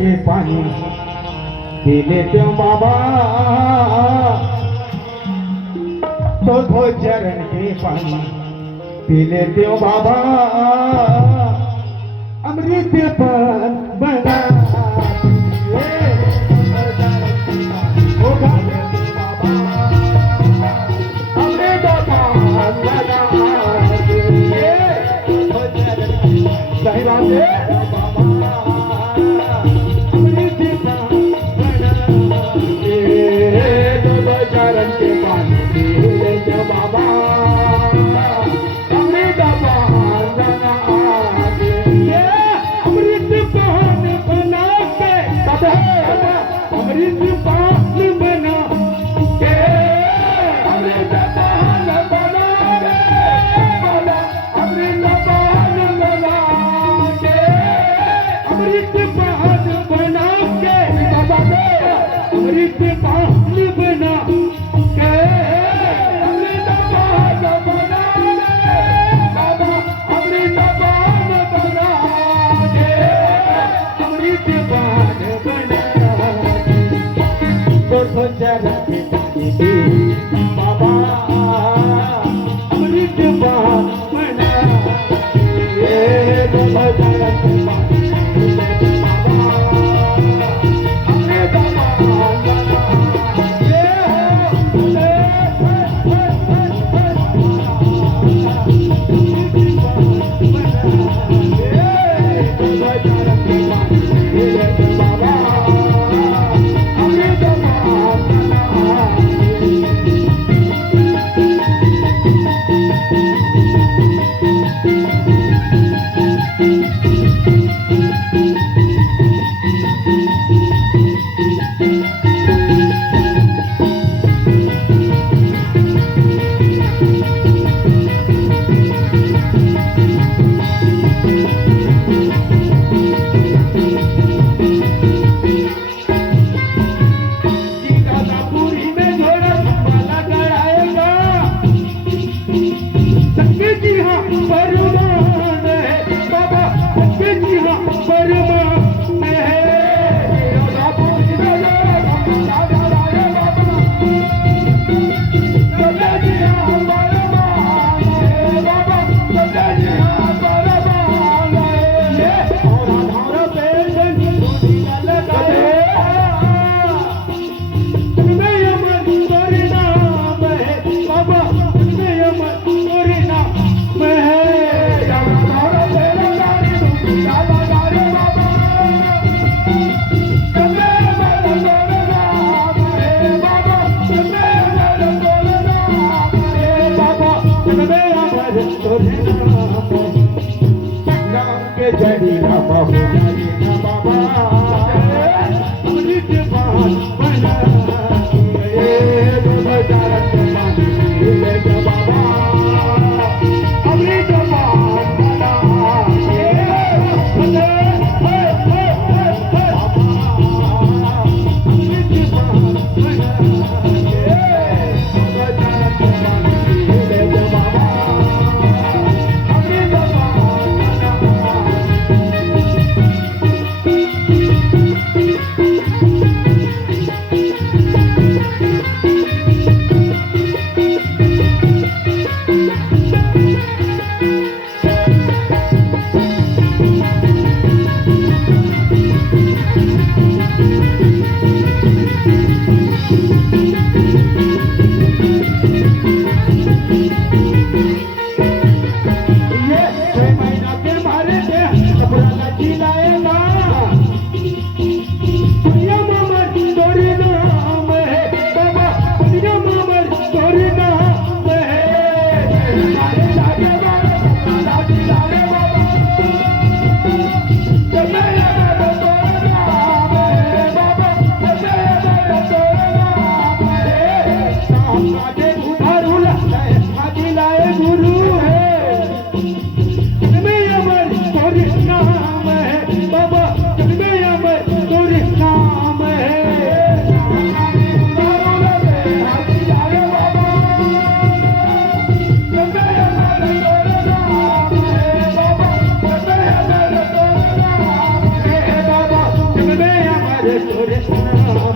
के पानी पी लेते हो बाबा, तो चरण के पानी पी लेते हो बाबा, अमृत पान बना सही बात है। चरण के पानी पी लेते हो बाबा, अमृत पान बना के, अमृत पान बना के, अमृत पान बना के, अमृत पान बना के, अमृत पान बना के, अमृत पान बना के, अमृत पान बना के, अमृत पान बना के, बाबा अमृत पान बना के, अमृत पान बना तो चरण के पानी पी बाबा, अमृत पान बना के, तो चरण के पानी पी बाबा, अमृत पान बना Krishna